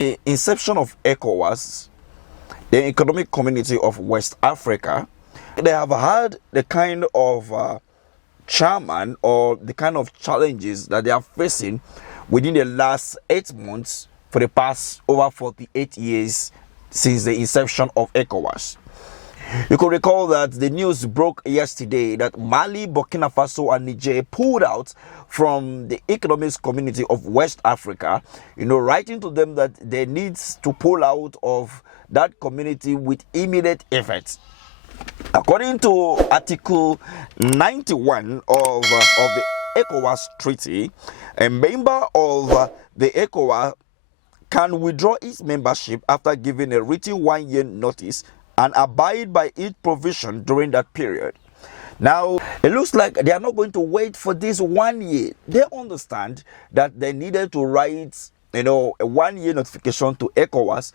The inception of ECOWAS, the Economic Community of West Africa, they have had the kind of chairman or the kind of challenges that they are facing within the last 8 months for the past over 48 years since the inception of ECOWAS. You could recall that the news broke yesterday that Mali, Burkina Faso and Niger pulled out from the Economic Community of West Africa, writing to them that they need to pull out of that community with immediate effect. According to Article 91 of the ECOWAS Treaty, a member of the ECOWAS can withdraw its membership after giving a written 1-year notice and abide by its provision during that period. Now, it looks like they are not going to wait for this 1 year. They understand that they needed to write, a 1-year notification to ECOWAS,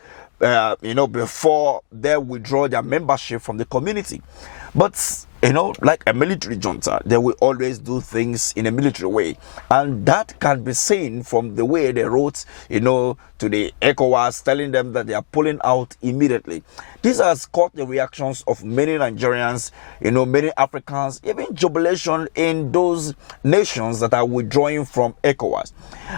before they withdraw their membership from the community. But, like a military junta, they will always do things in a military way. And that can be seen from the way they wrote, to the ECOWAS, telling them that they are pulling out immediately. This has caught the reactions of many Nigerians, many Africans, even jubilation in those nations that are withdrawing from ECOWAS.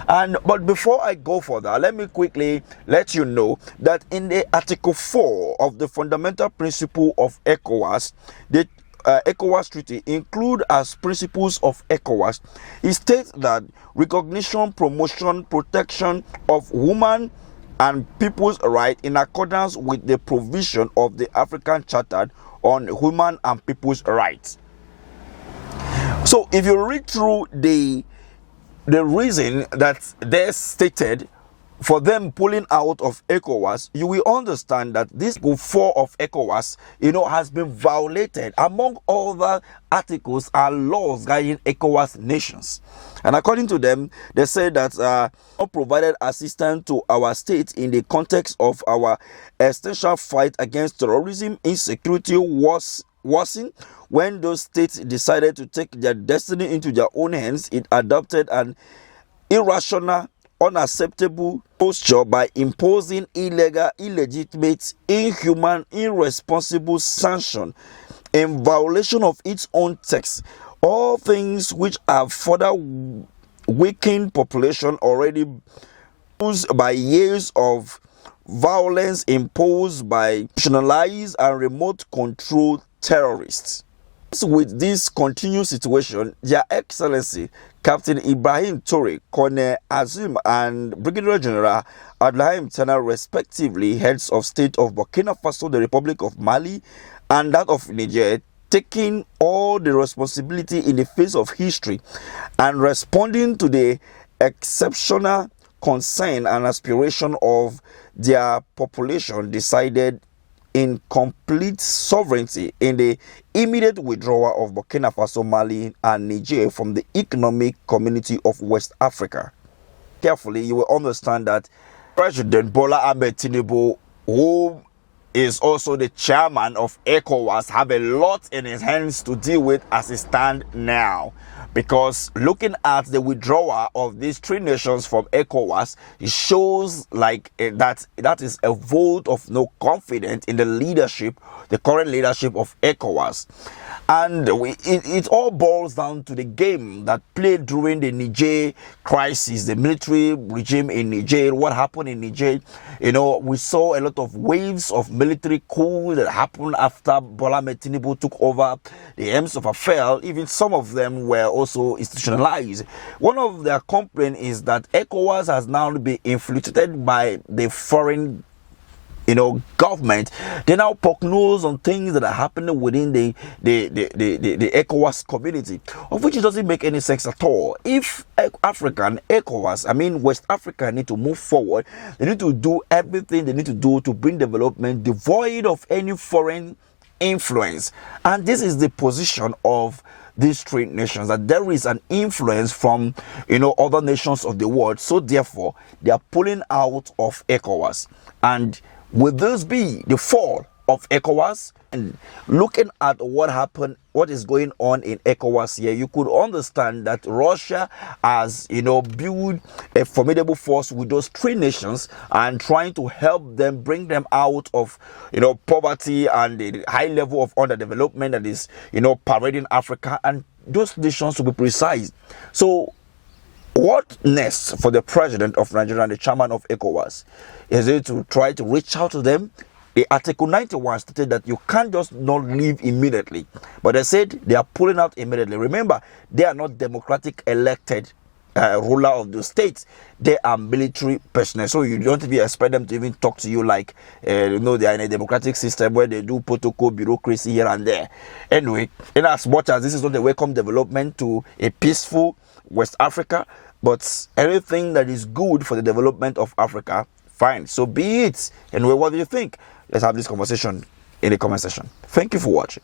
But before I go further, let me quickly let you know that in the Article 4 of the Fundamental Principle of ECOWAS, the ECOWAS Treaty include as principles of ECOWAS, it states that recognition, promotion, protection of women and people's rights in accordance with the provision of the African Charter on Human and People's Rights. So if you read through the reason that they stated for them pulling out of ECOWAS, you will understand that this Article 4 of ECOWAS, has been violated among other articles and laws guiding ECOWAS nations. And according to them, they say that provided assistance to our state in the context of our essential fight against terrorism, insecurity worsened. When those states decided to take their destiny into their own hands, it adopted an irrational, unacceptable posture by imposing illegal, illegitimate, inhuman, irresponsible sanction in violation of its own text. All things which have further weakened population already used by years of violence imposed by nationalized and remote control terrorists. With this continued situation, Their Excellency Captain Ibrahim Toure, Colonel Azim and Brigadier General Abdulrahim Tana, respectively heads of state of Burkina Faso, the Republic of Mali, and that of Niger, taking all the responsibility in the face of history and responding to the exceptional concern and aspiration of their population, decided in complete sovereignty in the immediate withdrawal of Burkina Faso, Mali, and Niger from the Economic Community of West Africa. Carefully, you will understand that President Bola Ahmed Tinubu, who is also the chairman of ECOWAS, have a lot in his hands to deal with as it stands now. Because looking at the withdrawal of these three nations from ECOWAS, it shows like that is a vote of no confidence in the leadership, the current leadership of ECOWAS. And it all boils down to the game that played during the Niger crisis, the military regime in Niger. What happened in Niger? We saw a lot of waves of military coup that happened after Bola Ahmed Tinubu took over the helms of affairs. Even some of them were also institutionalized. One of their complaints is that ECOWAS has now been infiltrated by the foreign government. They now poke nose on things that are happening within the ECOWAS community, of which it doesn't make any sense at all. If ECOWAS, West Africa need to move forward, they need to do everything they need to do to bring development devoid of any foreign influence. And this is the position of these three nations, that there is an influence from other nations of the world. So therefore, they are pulling out of ECOWAS. And will this be the fall of ECOWAS. And looking at what happened, what is going on in ECOWAS here, you could understand that Russia has, built a formidable force with those three nations and trying to help them, bring them out of, poverty and the high level of underdevelopment that is, parading Africa, and those nations to be precise. So what next for the president of Nigeria and the chairman of ECOWAS? Is it to try to reach out to them? The Article 91 stated that you can't just not leave immediately. But they said they are pulling out immediately. Remember, they are not democratic elected ruler of the states. They are military personnel. So you don't even expect them to even talk to you like, they are in a democratic system where they do protocol, bureaucracy here and there. Anyway, in as much as this is not a welcome development to a peaceful West Africa, but anything that is good for the development of Africa, fine, so be it. Anyway, what do you think? Let's have this conversation in the comment section. Thank you for watching.